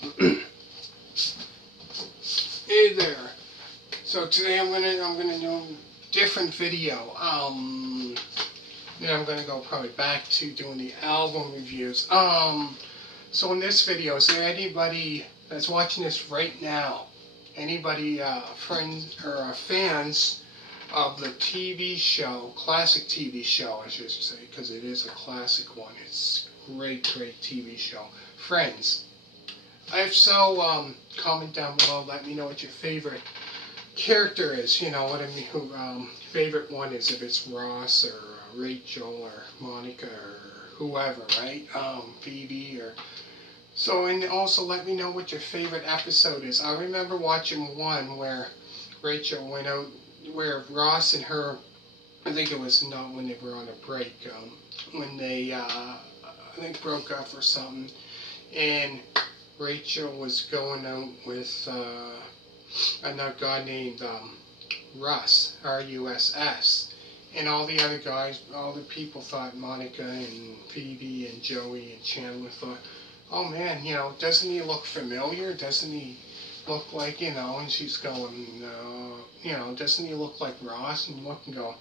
Hey there. So today I'm gonna do a different video. Then I'm gonna go probably back to doing the album reviews. So in this video, is there anybody that's watching this right now? Anybody, friends or fans of the TV show, classic TV show, I should say, because it is a classic one. It's great TV show. Friends. If so, comment down below. Let me know what your favorite character is. You know what I mean? Who favorite one is? If it's Ross or Rachel or Monica or whoever, right? Phoebe or so. And also let me know what your favorite episode is. I remember watching one where Rachel went out, where Ross and her. I think it was not when they were on a break. When they I think broke up or something, and Rachel was going out with another guy named Russ, R-U-S-S. And all the other guys, all the people thought Monica and Phoebe and Joey and Chandler thought, oh man, doesn't he look familiar? Doesn't he look like, and she's going, doesn't he look like Ross? And look and go,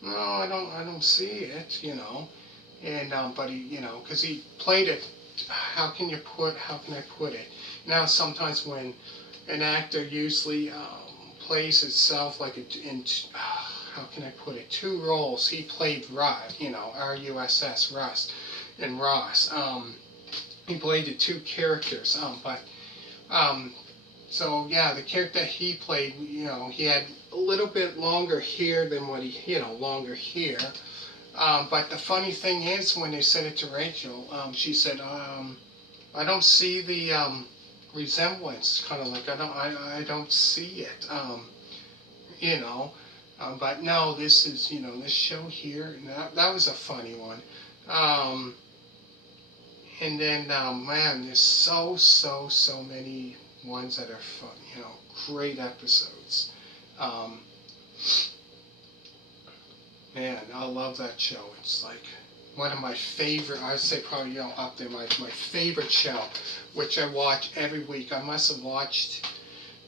no, I don't see it. And, but he, because he played it, how can I put it? Now sometimes when an actor usually plays itself like how can I put it? Two roles. He played R-U-S-S, Russ, and Ross. He played the two characters. So yeah, the character he played, he had a little bit longer hair than what longer hair. But the funny thing is, when they said it to Rachel, she said, "I don't see the resemblance. Kind of like I don't see it. You know." But no, this is this show here. And that was a funny one. And then man, there's so many ones that are fun. Great episodes. Um, Man, I love that show. It's like one of my favorite, I'd say probably up there, my favorite show, which I watch every week. I must have watched,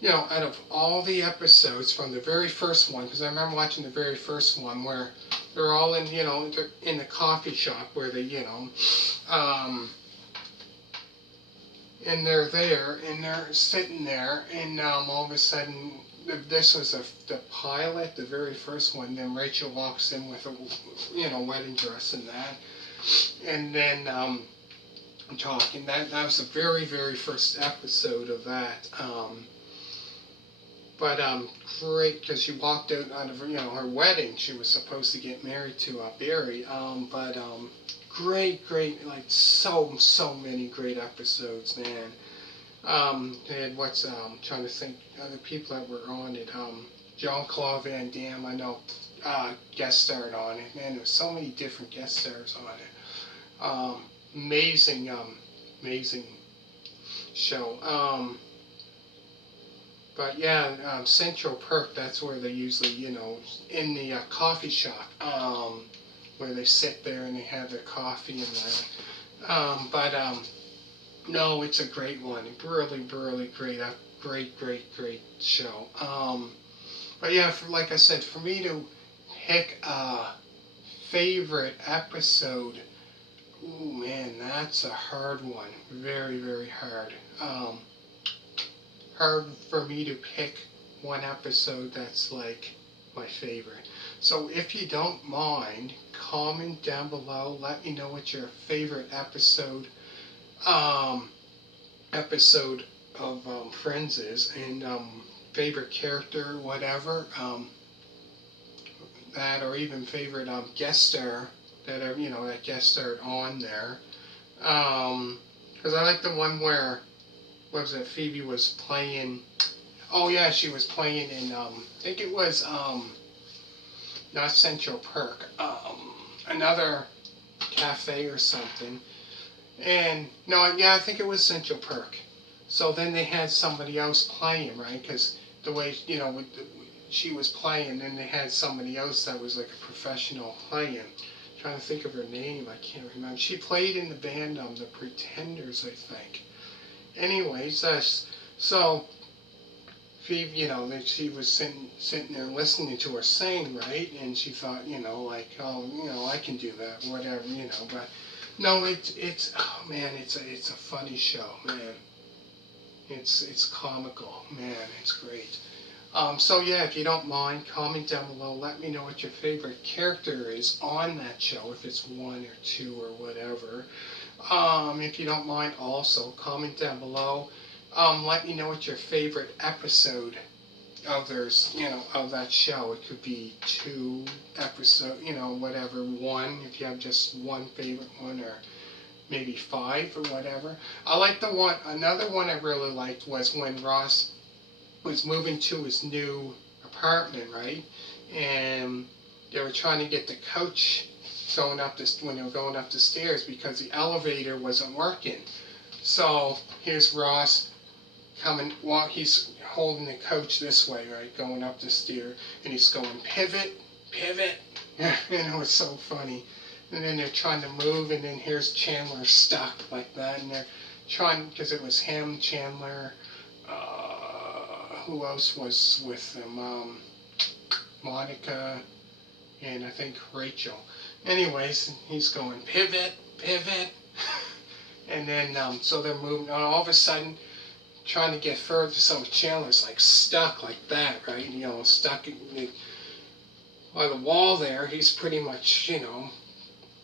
out of all the episodes from the very first one, because I remember watching the very first one where they're all in, in the coffee shop where they, and they're there, and they're sitting there, and all of a sudden, this was the pilot, the very first one. Then Rachel walks in with a, wedding dress and that, and then talking. That was the very first episode of that. But great, because she walked out of her wedding. She was supposed to get married to Barry. But great, like so many great episodes, man. They had trying to think other people that were on it. Jean-Claude Van Damme, I know, guest starred on it. Man, there was so many different guest stars on it. Amazing show. But yeah, Central Perk, that's where they usually, in the coffee shop, where they sit there and they have their coffee and that. But no, it's a great one. Really great show. But yeah, like I said, for me to pick a favorite episode, ooh man, that's a hard one. Very hard. Hard for me to pick one episode that's like my favorite. So if you don't mind, comment down below. Let me know what your favorite episode of Friends is, and favorite character, whatever, that, or even favorite guest star that are that guest starred on there. Because I like the one where, what was it? Phoebe was playing. Oh yeah, she was playing in. I think it was not Central Perk. Another cafe or something. And no, yeah, I think it was Central Perk. So then they had somebody else playing, right? Because the way she was playing, and they had somebody else that was like a professional playing. Trying to think of her name, I can't remember. She played in the band The Pretenders, I think. Anyways, so Phoebe, that she was sitting there listening to her sing, right? And she thought, like, oh, I can do that, whatever, But no, it's oh man, it's a funny show, man. It's comical, man. It's great. So yeah, if you don't mind, comment down below. Let me know what your favorite character is on that show, if it's one or two or whatever. If you don't mind, also comment down below. Let me know what your favorite episode of of that show. It could be 2 episodes, whatever. One, if you have just one favorite one, or maybe 5 or whatever. I like the one. Another one I really liked was when Ross was moving to his new apartment, right? And they were trying to get the coach going up this when they were going up the stairs because the elevator wasn't working. So here's Ross coming. Well, he's holding the coach this way, right, going up the stair, and he's going pivot, pivot, and it was so funny. And then they're trying to move, and then here's Chandler stuck like that, and they're trying because it was him, Chandler. Who else was with them? Monica, and I think Rachael. Anyways, he's going pivot, pivot, and then so they're moving. And all of a sudden, trying to get further, so Chandler's like stuck like that, right? Stuck by the wall there. He's pretty much,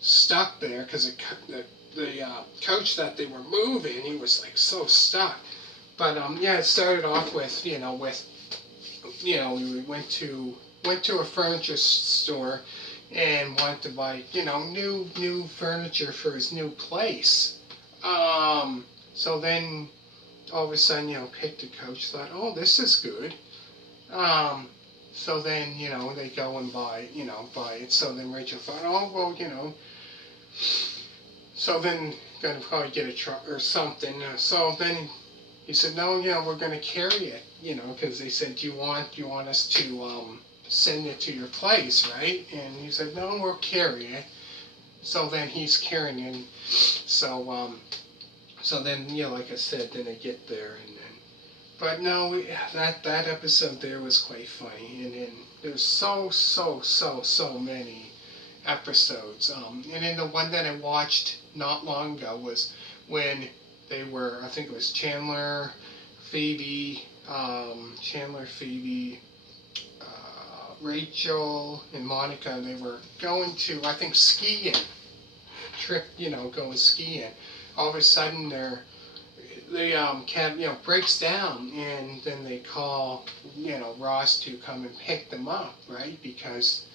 stuck there because the coach that they were moving, he was like so stuck. But yeah, it started off with we went to a furniture store and wanted to buy new furniture for his new place. So then all of a sudden picked a coach. Thought, oh, this is good. So then they go and buy it. So then Rachel thought, oh well So then gonna probably get a truck or something. So then he said, no, we're going to carry it, because they said, do you want us to send it to your place, right? And he said, no, we'll carry it. So then he's carrying it. So then, like I said, then they get there. But no, that episode there was quite funny. And then there's so many episodes. And then the one that I watched not long ago was when they were, I think it was Chandler, Phoebe, Rachael, and Monica. They were going to, I think, skiing. Going skiing. All of a sudden, the cab, breaks down, and then they call, Ross to come and pick them up, right? Because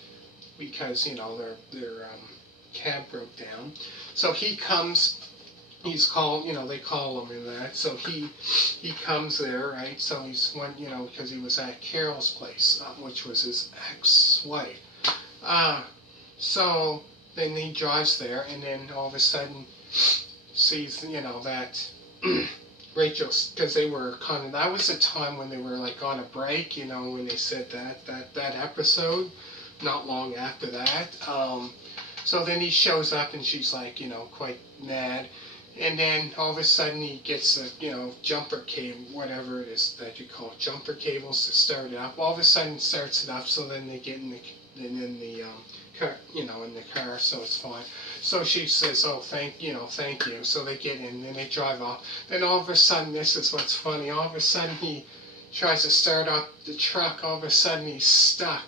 their cab broke down. So he comes. He's called, they call him in that. So he comes there, right? So he's went, because he was at Carol's place, which was his ex-wife. So then he drives there, and then all of a sudden sees, that Rachel, because they were that was the time when they were like on a break, when they said that episode, not long after that. So then he shows up, and she's like, quite mad. And then all of a sudden he gets a, jumper cable, whatever it is that you call it, jumper cables to start it up. All of a sudden it starts it up, so then they get in the car, in the car, so it's fine. So she says, oh, thank you. So they get in, and they drive off. Then all of a sudden, this is what's funny, all of a sudden he tries to start up the truck, all of a sudden he's stuck.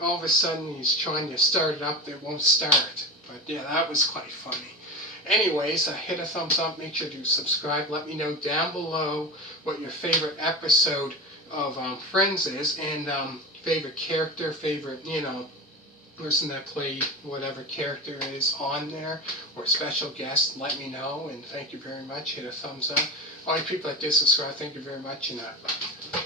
All of a sudden he's trying to start it up, it won't start. But yeah, that was quite funny. Anyways, hit a thumbs up, make sure to subscribe. Let me know down below what your favorite episode of Friends is, and favorite character, favorite, person that played whatever character is on there, or special guest. Let me know, and thank you very much. Hit a thumbs up. All you people that did subscribe, thank you very much, and bye.